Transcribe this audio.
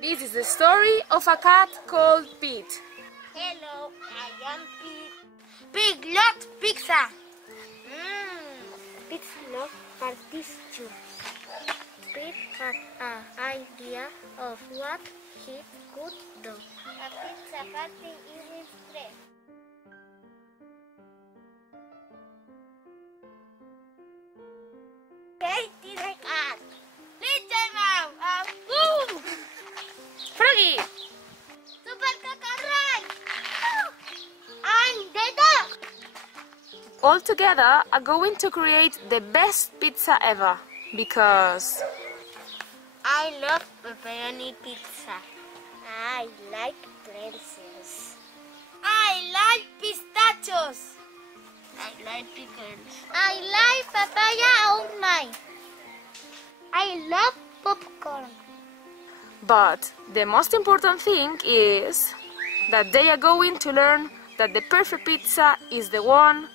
This is the story of a cat called Pete. Hello, I am Pete. Pete loves pizza. Pete loves parties. Pete had an idea of what he could do. A pizza party is his friend. Katie the cat. Little mouse. Boom! Froggy! Super cacarrai. I'm the dog. All together are going to create the best pizza ever because I love pepperoni pizza. I like pretzels. I like pistachios. I like pickles. I like papaya on mine. I love popcorn. But the most important thing is that they are going to learn that the perfect pizza is the one